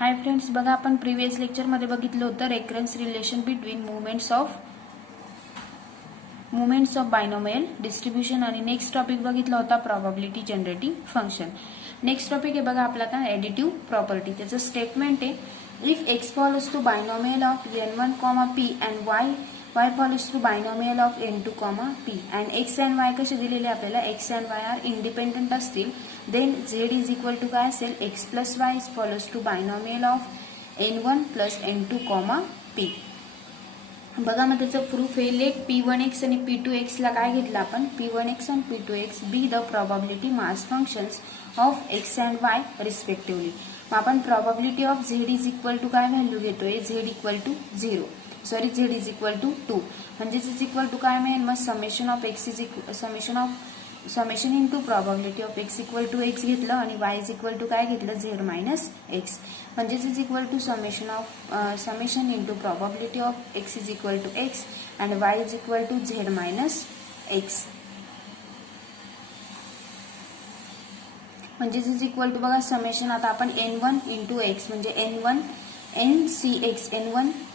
Hi friends, बघा आपण previous lecture मध्ये बघितलं होतं recurrence relation between moments of binomial distribution आणि नेक्स्ट टॉपिक बघितला होता probability generating function. Next topic आहे बघा आपला आता ऍडिटिव्ह प्रॉपर्टी. त्याचं स्टेटमेंट आहे if x follows to binomial of n1, p and y follows to binomial of n2, p and x and y कसे दिलेले आपल्याला x and y are independent असतील then z is equal to काय असेल x plus y is follows to binomial of n1 plus n2, p. बघा मग त्याचं proof आहे लेट p1x आणि p2x ला काय घेतलं आपण p1x आणि p2x be the probability mass functions of x and y respectively. मग आपण probability of z is equal to काय व्हॅल्यू घेतोय z equal to 0 sorry z is equal to 2 म्हणजेच इज इक्वल टू काय मिळेल मग summation into probability of x equal to x घेतलं आणि y इज इक्वल टू काय घेतलं z मायनस x म्हणजेच is equal to summation into probability of x is equal to x and y is equal to z minus x म्हणजेच is equal to बघा summation आता आपण n1 into x म्हणजे n1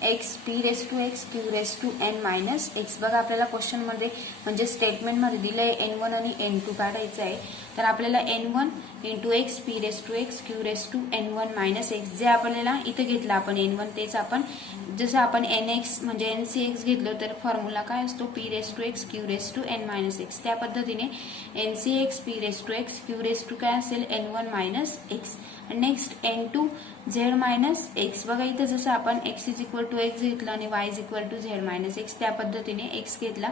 x p raise to x q raise to n minus x. बघा आपल्याला question मध्ये म्हणजे statement मध्ये दिलंय n1 आणि n2 काढायचं आहे तर आपल्याला n1 into x p raise to x q raise to n1 minus x जे आपल्याला इथे घेतलं आपण n1 तेच आपण जसं आपण nx म्हणजे ncx घेतलं तर फॉर्म्युला काय असतो p raise to x q raise to n minus x. त्या पद्धतीने ncx p raise to x q raise to काय असेल n1 minus x. Next n2 z minus x. बघा इथं जसं आपण x is equal to x घेतला आणि y is equal to z minus x त्या पद्धतीने x घेतला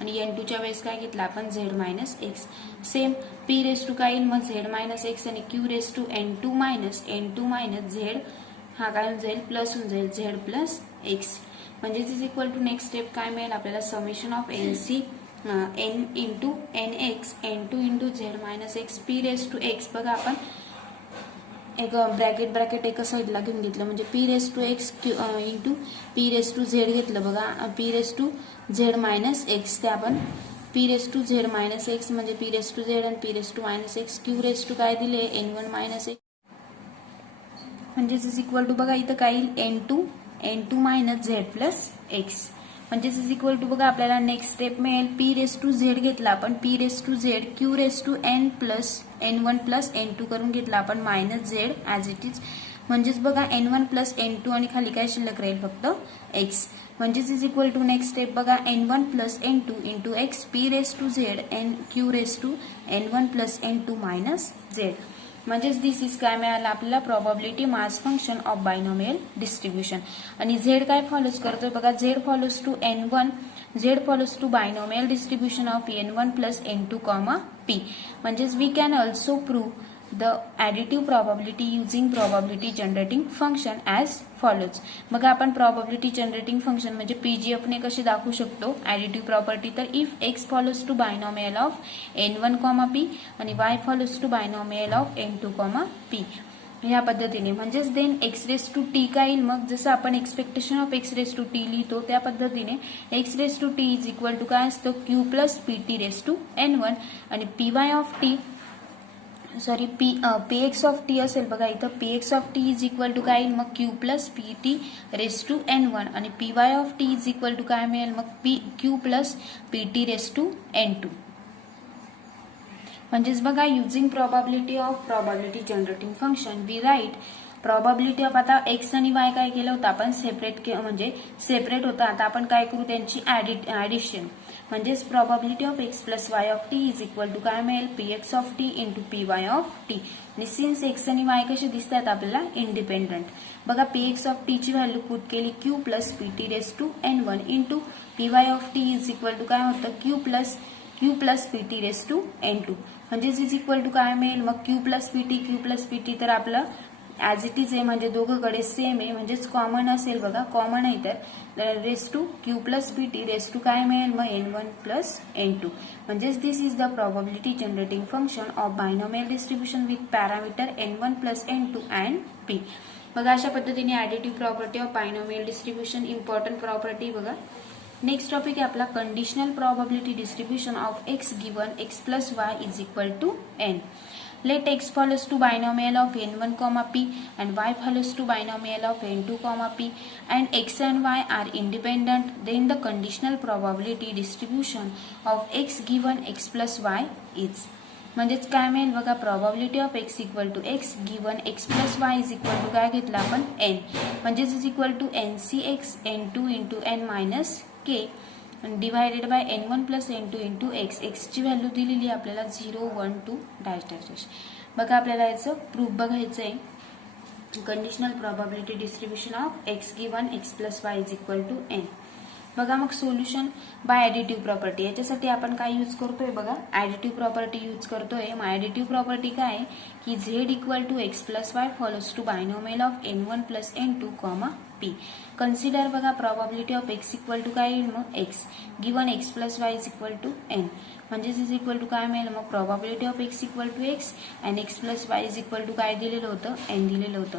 आणि n2 च्या वेळेस काय घेतला आपण z minus x. Same p raise to काय येईल मग z मायनस x आणि q raise to n2 minus z हा काय जाईल प्लस होऊन जाईल z प्लस x म्हणजेच is equal to next step काय मिळेल आपल्याला summation of n into nx n2 into z minus x p raise to x. बघा आपण एक ब्रॅकेट एका साईडला घेऊन घेतलं म्हणजे p raise to x into p raise to z घेतलं. बघा p raise to z minus x ते आपण p raise to z minus x म्हणजे p रेस टू z आणि p raise to minus x q raise to काय दिले n1 minus x म्हणजेच is equal to बघा इथं काय येईल n2 minus z plus x म्हणजेच इज इक्वल टू बघा आपल्याला नेक्स्ट स्टेप मिळेल p रेस टू z घेतला आपण p raise to z q raise to n plus n1 plus n2 करून घेतला आपण minus z as it is म्हणजेच बघा n1 प्लस n2 आणि खाली काय शिल्लक राहील फक्त x म्हणजेच is equal to next step बघा n1 plus n2 into x p raise to z n q raise to n1 plus n2 minus z म्हणजेच दिस इज काय मिळालं आपल्याला probability mass function of binomial distribution. आणि z काय follows करतोय बघा z follows to n1 z follows to binomial distribution of n1 plus n2, p म्हणजेच we can also prove the additive probability using probability generating function as follows. मग आपण probability generating function म्हणजे pgf ने कसे दाखवू शकतो additive property तर if x follows to binomial of n1, p आणि y follows to binomial of n2, p ह्या पद्धतीने म्हणजेच then x raise to t काय येईल मग जसं आपण expectation of x raise to t लिहितो त्या पद्धतीने x raise to t is equal to काय असतो q plus pt raise to n1 आणि py of t sorry px of t असेल बघा इथं px of t is equal to काय येईल मग q plus pt raise to n1 आणि py of t is equal to काय मिळेल मग q plus pt raise to n2. म्हणजेच बघा using probability of probability generating function we write probability of आता x आणि y काय केलं होतं आपण म्हणजे सेपरेट होतं आता आपण काय करू त्यांची ऍडिशन म्हणजेच probability of x plus y of t is equal to काय मिळेल px of t into py of t. आणि सिन्स x आणि y कसे दिसतात आपल्याला इंडिपेंडंट बघा px ऑफ t ची व्हॅल्यू पुट केली q plus pt raise to n1 into py of t is equal to काय होतं q plus pt raise to n2 म्हणजेच इज इक्वल टू काय मिळेल मग q प्लस pt तर आपलं ऍज इट इज आहे म्हणजे दोघंकडे सेम आहे म्हणजेच कॉमन असेल बघा कॉमन आहे तर raise to q plus pt raise to काय मिळेल मग n1 प्लस n2 म्हणजेच this is the probability generating function of binomial distribution with parameter n1 plus n2 and p. बघा अशा पद्धतीने additive property of binomial distribution important property बघा. Next topic आहे आपला conditional probability distribution of x given x plus y is equal to n. Let x follows to binomial of n1 comma p and y follows to binomial of n2 comma p and x and y are independent, then the conditional probability distribution of x given x plus y is. म्हणजेच काय मिळेल बघा, probability of x equal to x given x plus Y is equal to काय घेतलं आपण n, म्हणजेच is equal to n C x n two into n minus k divided by N one plus N two into x. एक्सची value दिलेली आपल्याला 0 1 2 dash dash dash. बघा आपल्याला याचं प्रूफ बघायचं आहे. Conditional probability distribution of X given x plus Y is equal to N. बघा मग सोल्युशन बाय ॲडिटिव्ह प्रॉपर्टी. याच्यासाठी आपण काय यूज करतोय बघा, ॲडिटिव्ह प्रॉपर्टी यूज करतोय. मग ॲडिटिव्ह प्रॉपर्टी काय आहे की z equal to x plus y follows to binomial of n one plus N two comma p. Consider बघा probability of x equal to काय येईल मग x given x plus Y is equal to n, म्हणजेच is equal to काय मिळेल मग probability of x equal to x and x plus Y is equal to काय दिलेलं होतं एन दिलेलं होतं,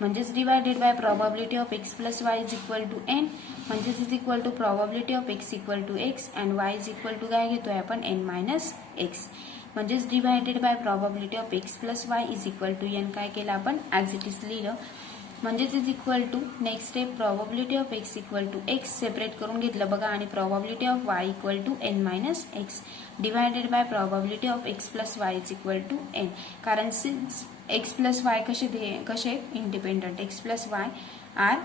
म्हणजेच divided by probability of x plus Y is equal to n, म्हणजेच is equal to probability of x equal to x and y is equal to काय घेतोय आपण एन मायनस एक्स, म्हणजेच divided by probability of x plus Y is equal to n. काय केलं आपण as it is लिहिलं, म्हणजेच is equal to next step probability of x equal to x separate करून घेतलं बघा आणि probability of y equal to n minus X divided by probability of x plus Y is equal to N. कारण since X plus Y कसे independent, X plus Y are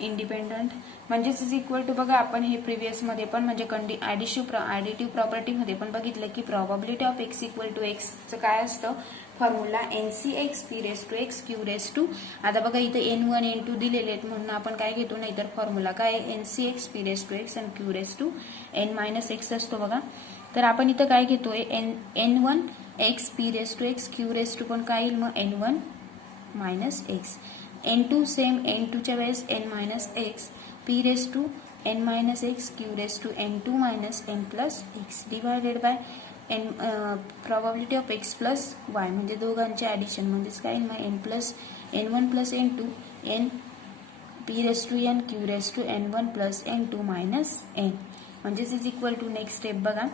independent, म्हणजेच is equal to बघा आपण हे previous मध्ये पण म्हणजे additive प्रॉपर्टीमध्ये पण बघितलं की probability of x equal to एक्सचं काय असतं formula n C x p raise to x q raise to. आता बघा इथे एन वन एन टू दिलेले आहेत म्हणून आपण काय घेतो, नाहीतर फॉर्म्युला काय n C x p raise to x and q raise to n minus x असतो बघा. तर आपण इथं काय घेतोय n one x p raise to x q raise to पण काय येईल मग N one minus x, n two same n टूच्या वेळेस n minus x, p raise to n minus x q raise to n two minus n plus x divided by N probability of x plus y म्हणजे दोघांचे addition म्हणजेच काय मग n plus n one plus N two N p raise to n q raise to n one plus N two minus n, म्हणजेच is equal to next step बघा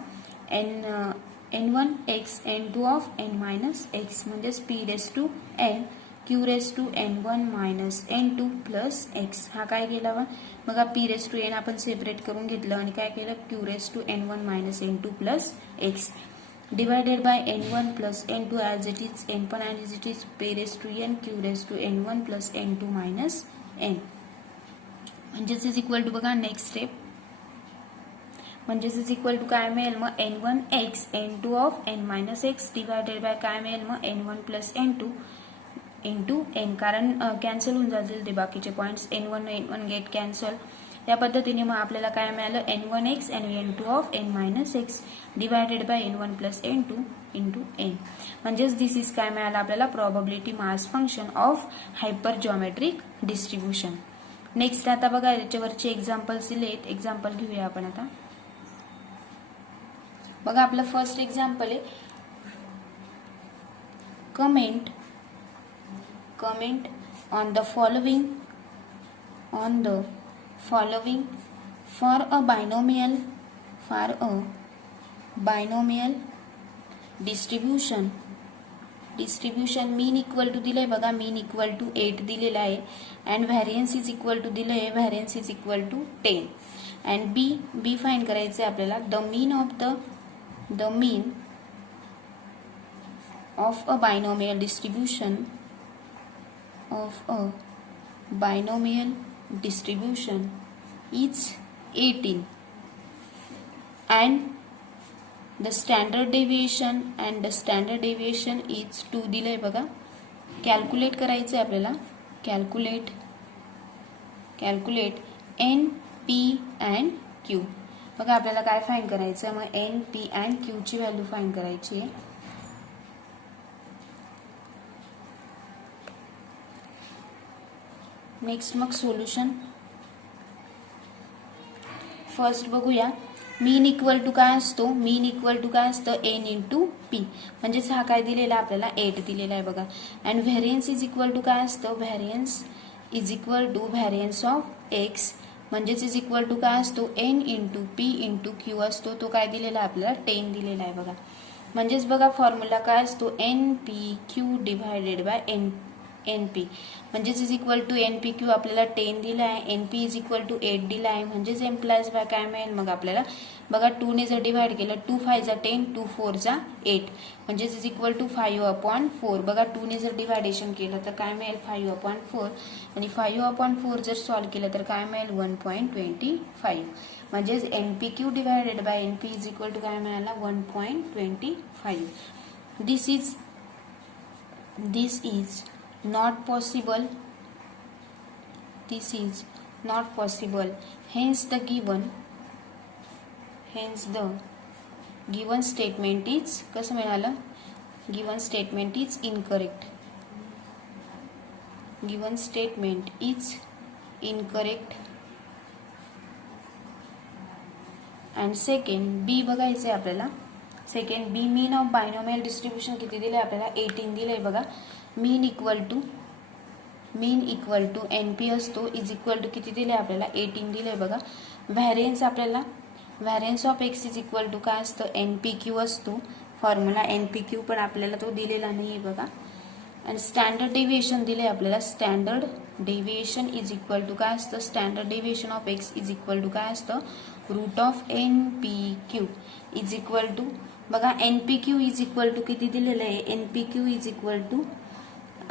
n one x n two of N minus x म्हणजेच p raise to n q raise to n one minus n two plus x. हा काय केला बघा p raise to n आपण separate करून घेतलं आणि काय केलं q raise to n one minus n two plus x divided by N one plus N two as it is n पण as it is p raise to n q raise to n one plus N two minus n, म्हणजेच is equal to बघा next step म्हणजेच is equal to काय मिळेल मग N one x n two of N minus X divided by काय मिळेल मग N one plus N two into N, कारण कॅन्सल होऊन जातील ते बाकीचे points N one get cancel. त्या पद्धतीने मग आपल्याला काय मिळालं N one x N N two of N minus X divided by N one plus N two into N, म्हणजेच दिस इज काय मिळालं आपल्याला probability mass function of hyper geometric distribution. Next आता बघा याच्यावरचे एक्झाम्पल्स दिलेत, एक्झाम्पल घेऊया आपण आता. बघा आपलं फर्स्ट एक्झाम्पल आहे comment on the following for a binomial distribution mean equal to दिलंय बघा mean equal to 8 दिलेला आहे and variance is equal to दिलंय variance is equal to 10 and b find करायचं आहे आपल्याला the mean of a binomial distribution is 18 and the standard deviation is 2 दिलंय बघा. कॅल्क्युलेट करायचं आहे आपल्याला, calculate N P and Q. बघा आपल्याला काय फाइंड करायचं आहे मग एन पी अँड क्यू ची व्हॅल्यू फाइंड करायची आहे. नेक्स्ट मग सोल्युशन फर्स्ट बघूया. मीन इक्वल टू काय असतो, मीन इक्वल टू काय असतं एन इंटू पी, म्हणजेच हा काय दिलेला आपल्याला 8 दिलेला आहे बघा. And variance is equal to काय असतं, variance is equal to variance of X म्हणजेच इज इक्वल टू काय असतो N into P into Q असतो, तो काय दिलेला आपल्याला 10 दिलेला आहे बघा. म्हणजेच बघा फॉर्म्युला काय असतो, n P Q divided by N p, म्हणजेच is equal to N P q आपल्याला 10 दिला आहे, n P is equal to 8 दिला आहे, म्हणजेच एम्प्लाइज बाय काय मिळेल मग आपल्याला बघा 2 ने जर डिवाइड केलं 2 5 जा 10 2 4 जा 8, म्हणजेच इज इक्वल टू 5/4. बघा 2 ने जर डिवायडेशन केलं तर काय मिळेल 5/4 आणि 5/4 जर सॉल्व्ह केलं तर काय मिळेल 1.25, म्हणजेच N P Q divided by N P is equal to काय मिळाला 1.25. This is not possible. This is not possible. Hence the given statement is कसं मिळालं, given statement is incorrect. Given statement is incorrect. and second बी बघायचं आहे आपल्याला. Second B mean of binomial distribution किती दिले आपल्याला 18 दिले बघा. Mean equal to N P असतो इज इक्वल टू किती दिले आपल्याला 18 दिले बघा. व्हॅरियन्स आपल्याला variance of x is equal to काय असतं एन पी क्यू असतो. फॉर्म्युला एन पी क्यू पण आपल्याला तो दिलेला नाही आहे बघा. आणि स्टँडर्ड डेव्हिएशन दिले आपल्याला. Standard deviation is equal to काय असतं, standard deviation of x is equal to काय असतं root of N P q is equal to बघा n P q is equal to किती दिलेलं आहे, n P q is equal to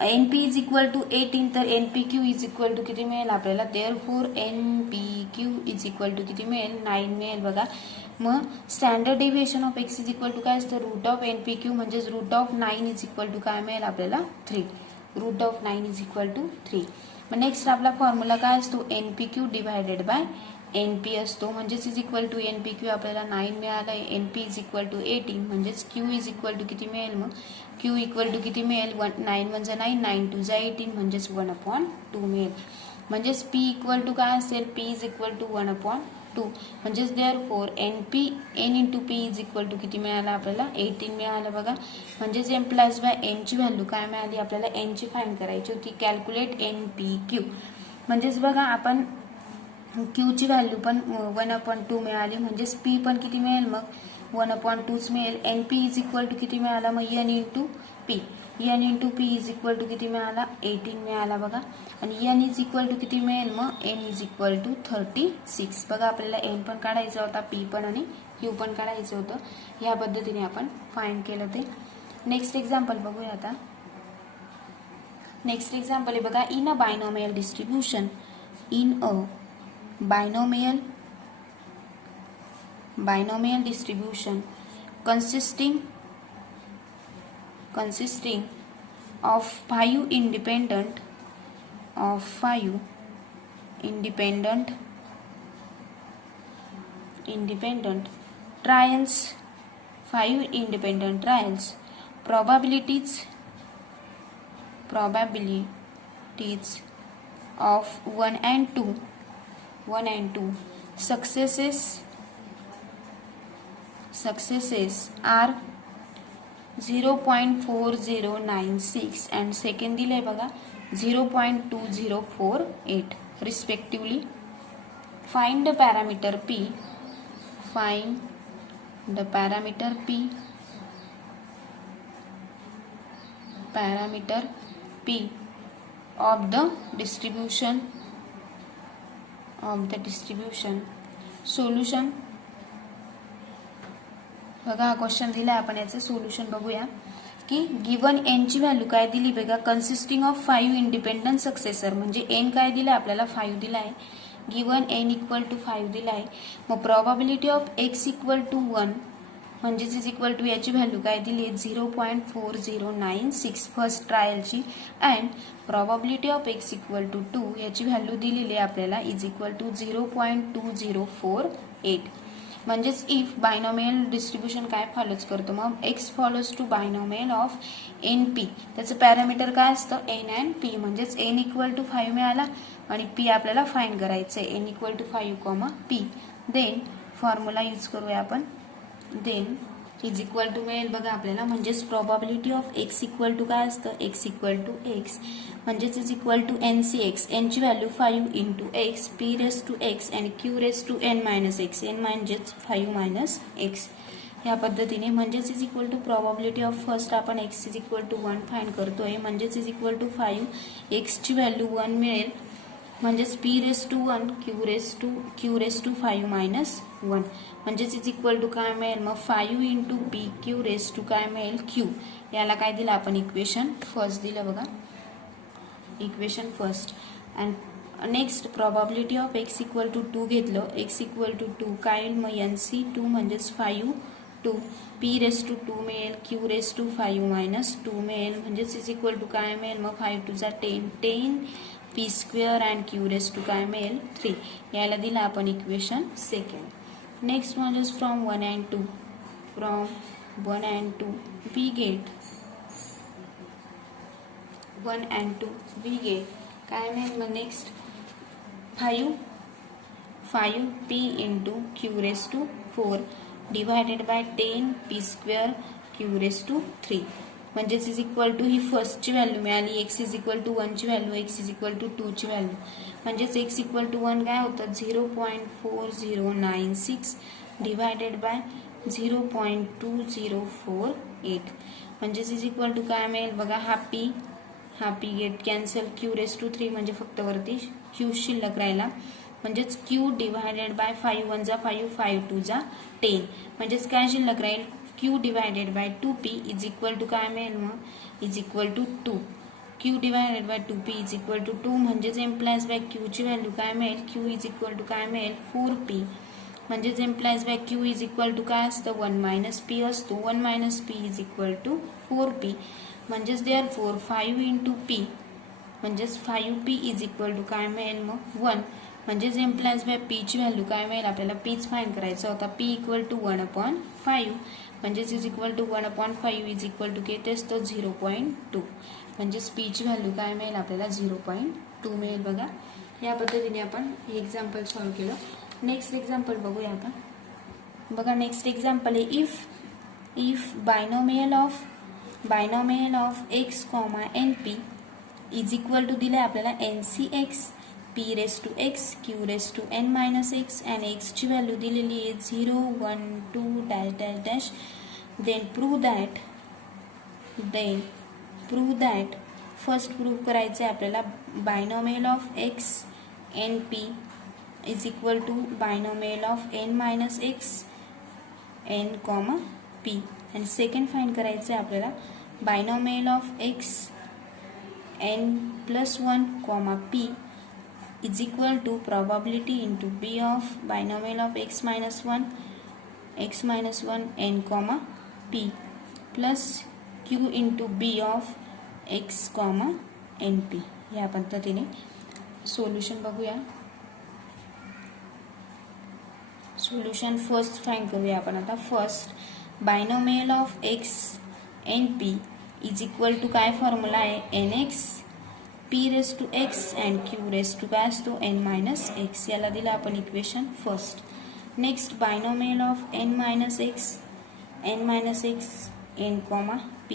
N P is equal to 18 तर n P q is equal to किती मिळेल आपल्याला, therefore n P q is equal to किती मिळेल 9 मिळेल बघा. मग standard deviation of x is equal to काय असतं root of N P q म्हणजेच root of 9 is equal to काय मिळेल आपल्याला 3. Root of 9 is equal to 3. मग नेक्स्ट आपला फॉर्म्युला काय असतो n P Q divided by N P असतो. म्हणजेच is equal to N P q आपल्याला 9 मिळालं आहे, n P is equal to 18 म्हणजेच क्यू इज इक्वल टू किती मिळेल मग क्यू इक्वल टू किती मिळेल 9 1 जा 9 9 2 जा 18 म्हणजेच 1/2 मिळेल. म्हणजेच पी इक्वल टू काय असेल पी इज इक्वल टू 1/2 म्हणजेच therefore N into P is equal to किती मिळालं आपल्याला 18 मिळालं बघा. म्हणजेच एम प्लस बाय एन ची व्हॅल्यू काय मिळाली आपल्याला एन ची फाइंड करायची होती. कॅल्क्युलेट एन पी क्यू म्हणजेच बघा आपण क्यू ची व्हॅल्यू पण 1/2 मिळाली म्हणजेच पी पण किती मिळेल मग 1/2च मिळेल. N P is equal to किती मिळाला मग N into P is equal to किती मिळाला 18 मिळाला बघा. आणि एन इज इक्वल टू किती मिळेल मग एन इज इक्वल टू 36 बघा. आपल्याला एन पण काढायचा होता पी पण आणि क्यू पण काढायचं होतं. या पद्धतीने आपण फाइंड केलं ते. नेक्स्ट एक्झाम्पल बघूया आता. नेक्स्ट एक्झाम्पल आहे बघा. In a binomial distribution binomial distribution consisting of five independent trials, probabilities of 1 and 2 successes are 0.4096 and second दिले बघा 0.2048 respectively. Find the parameter P of the distribution. Solution बघा हा question दिला आपण याचं सोल्युशन बघूया की गिवन एन ची व्हॅल्यू काय दिली बघा कन्सिस्टिंग ऑफ 5 इंडिपेंडंट सक्सेसर म्हणजे एन काय दिला आपल्याला 5 दिला आहे. गिवन एन इक्वल टू 5 दिला आहे. मग probability of x equal to 1 म्हणजेच इज इक्वल टू याची व्हॅल्यू काय दिली 0.4096 फर्स्ट ट्रायलची and probability of x equal to 2 याची व्हॅल्यू दिलेली आहे आपल्याला इज इक्वल टू 0.2048. म्हणजेच इफ बायनॉमियल डिस्ट्रीब्युशन काय फॉलोज करतो मग X follows to binomial of N P. त्याचं पॅरामीटर काय असतं एन अँड पी. म्हणजेच एन इक्वल टू 5 मिळाला आणि पी आपल्याला फाइंड करायचं आहे N equal to 5, P. Then formula use करूया आपण. देन इज इक्वल टू मिळेल बघा आपल्याला म्हणजेच probability of x equal to काय असतं एक्स इक्वल टू एक्स म्हणजेच is equal to n C x. एनची value 5 into x p raise to x and q raise to n minus x. N म्हणजेच 5 minus x ह्या पद्धतीने. म्हणजेच is equal to probability of first आपण x is equal to 1 find करतोय. म्हणजेच is equal to 5 x ची व्हॅल्यू 1 मिळेल. म्हणजेच p raise to 1 q raise to 5 minus 1. म्हणजेच इज इक्वल टू काय मिळेल मग 5 into p q raise to काय मिळेल q. याला काय दिलं आपण इक्वेशन फर्स्ट दिलं बघा, equation first. And next probability of x equal to 2 घेतलं. x इक्वल टू 2 काय येईल मग NC2 म्हणजेच 5 2 p रेस टू 2 मिळेल, q रेस टू 5 मायनस 2 मिळेल. म्हणजेच इज इक्वल टू काय मिळेल मग 5 2 जा 10 10 p square and q raise to काय मिळेल 3. याला दिलं आपण इक्वेशन सेकंड. नेक्स्ट म्हणजेच from 1 and 2 we get 1 and 2 we get काय मिळेल मग next 5 p into q raise to 4 divided by 10 p square q raise to 3. म्हणजेच इज इक्वल टू ही फर्स्टची व्हॅल्यू मिळाली, x इज इक्वल टू 1 ची value, x is equal to 2 ची value. म्हणजेच x इक्वल टू 1 काय होतं 0.4096 डिवायडेड बाय 0.2048. म्हणजेच इज इक्वल टू काय मिळेल बघा, हा p get cancel, q raise to 3 म्हणजे फक्त वरती q शिल्लक राहिला. म्हणजेच q डिवायडेड बाय 5 1 जा 5 5 2 जा 10. म्हणजेच काय शिल्लक राहील q divided by 2p is equal to काय मिळेल मग is equal to 2. q divided by 2p is equal to 2. म्हणजेच एम्प्लाइज बाय q ची व्हॅल्यू काय मिळेल q इज इक्वल टू काय मिळेल 4p. म्हणजेच implies by q is equal to काय असतं 1 मायनस p असतो. 1 minus p is equal to 4p. म्हणजेच देअरफॉर 5 इंटू p म्हणजेच 5p इज इक्वल टू काय मिळेल मग 1. म्हणजेच एम्प्लाइज बाय p ची व्हॅल्यू काय मिळेल आपल्याला pच फाइंड करायचा होता. p इक्वल टू 1/5 म्हणजेच is equal to 1/5 is equal to किती असतो 0.2. म्हणजेच p ची व्हॅल्यू काय मिळेल आपल्याला 0.2 मिळेल बघा. या पद्धतीने आपण हे एक्झाम्पल सॉल्व्ह केलं. नेक्स्ट एक्झाम्पल बघूया आपण. बघा नेक्स्ट एक्झाम्पल आहे if binomial of x, np is equal to दिले आपल्याला ncx p raise to x q raise to n minus x and x ची व्हॅल्यू दिलेली आहे 0 1 2 dash dash dash. Then prove that first prove करायचं आहे आपल्याला binomial of x np is equal to binomial of n minus x n comma p. आणि second find करायचं आहे आपल्याला binomial of x n plus 1 comma p is equal to probability into b of binomial of x minus 1 n comma p plus q into b of x comma np. या पद्धतीने solution बघूया. Solution first find करूया आपण आता. First binomial of x np is equal to काय formula आहे nx p raise to x and q raise to काय असतो n मायनस x. याला दिलं आपण equation first. Next binomial of n minus x n comma p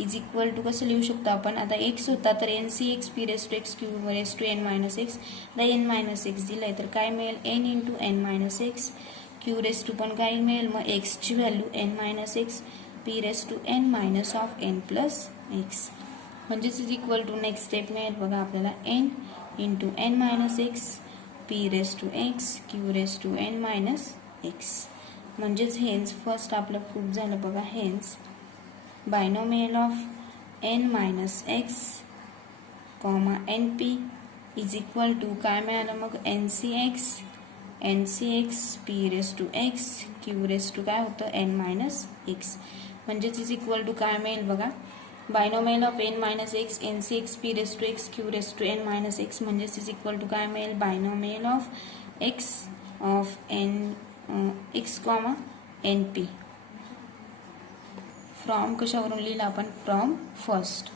is equal to कसं लिहू शकतो आपण. आता x होता तर ncx p raise to x q raise to n minus x. The n minus x दिलाय तर काय मिळेल n into n minus x. q raise to पण काय मिळेल मग x ची value n minus x p raise to n minus of n plus x. म्हणजेच is equal to next step मिळेल बघा आपल्याला n into n minus x p raise to x q raise to n minus x. म्हणजेच hence first आपलं proof झालं बघा. Hence binomial of n minus x comma np is equal to काय मिळालं मग ncx p raise to x q raise to काय होतं n minus x. म्हणजेच इज इक्वल टू काय मिळेल बघा binomial of n minus x ncx p raise to x q raise to n minus x. म्हणजेच इज इक्वल टू काय मिळेल binomial of x of n x comma np. From कशावरून लिहिलं आपण from first.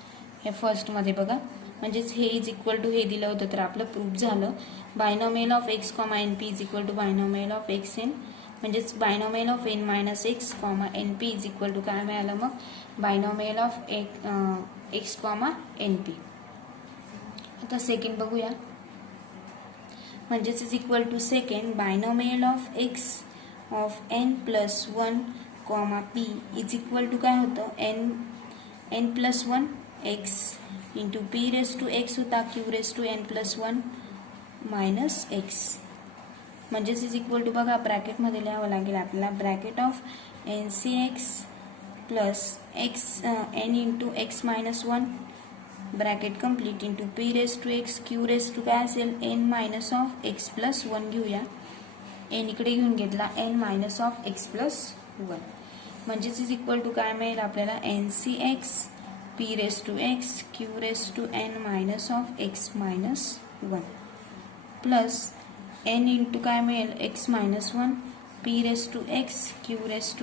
हे फर्स्टमध्ये बघा. म्हणजेच हे इज इक्वल टू हे दिलं होतं तर आपलं प्रूफ झालं. Binomial of x comma np is equal to binomial of x n. म्हणजेच binomial of n minus x comma np is equal to काय मिळालं मग binomial of x comma np. आता सेकंड बघूया. म्हणजेच is equal to second binomial of x of n plus 1 comma P is equal to काय होतं n+1 x into P raise to X होता q⁻n+1 minus x म्हणजेच is equal to बघा ब्रॅकेटमध्ये लिहावं लागेल आपल्याला bracket of NCx plus x n into x-1 bracket complete into p⁻x q काय असेल n-(x+1) घेऊया n इकडे घेऊन घेतला n-(x+1) म्हणजेच इज इक्वल टू काय मिळेल आपल्याला NCx p⁻x q⁻n-(x-1) plus n into काय मिळेल x-1 p⁻x q⁻n-(x-1)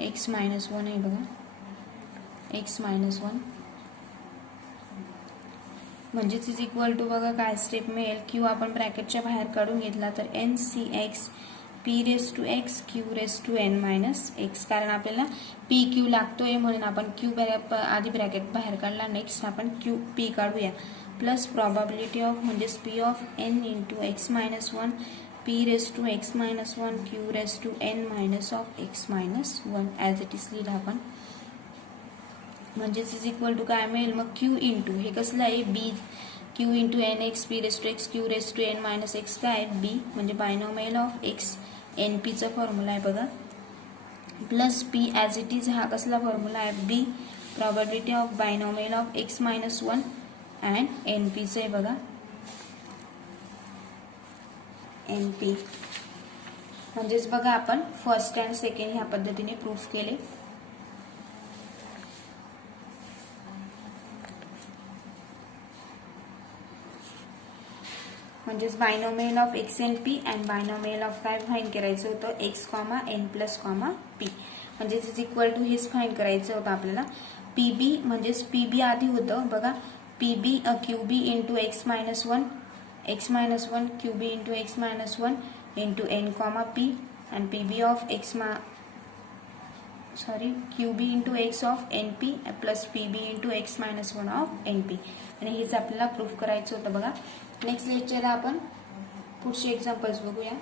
x-1 आहे बघा x-1 म्हणजेच इज इक्वल टू बघा काय स्टेप मिळेल q आपण ब्रॅकेटच्या बाहेर काढून घेतला तर NCx p⁻x q⁻n-x कारण आपल्याला pq लागतोय म्हणून आपण q आधी ब्रॅकेट बाहेर काढला नेक्स्ट आपण q p काढूया प्लस प्रॉबॅबिलिटी ऑफ म्हणजेच p of n into x-1 p⁻x-1 q⁻n-(x-1) as it is लिहिलं आपण म्हणजेच इज इक्वल टू काय मिळेल मग q इंटू हे कसलं आहे b q into nx p⁻x q⁻n-x काय b म्हणजे बायनॉमियल ऑफ x np चा फॉर्म्युला आहे बघा plus p as it is हा कसला फॉर्म्युला आहे b probability of binomial of x-1 and np चं आहे बघा np म्हणजेच बघा आपण फर्स्ट अँड सेकंड ह्या पद्धतीने प्रूफ केले म्हणजेच binomial of x end p and binomial of काय फाइंड करायचं होतं x, n प्लस p म्हणजेच इज इक्वल टू हेच फाइंड करायचं होतं आपल्याला pb म्हणजेच pb आधी होतं बघा pb qb into x-1 qb into x-1 into n, p and pb of qb into x of np plus pb into x-1 of np आणि हेच आपल्याला प्रूफ करायचं होतं बघा नेक्स्ट लेक्चरला आपण पुढचे एक्झाम्पल्स बघूया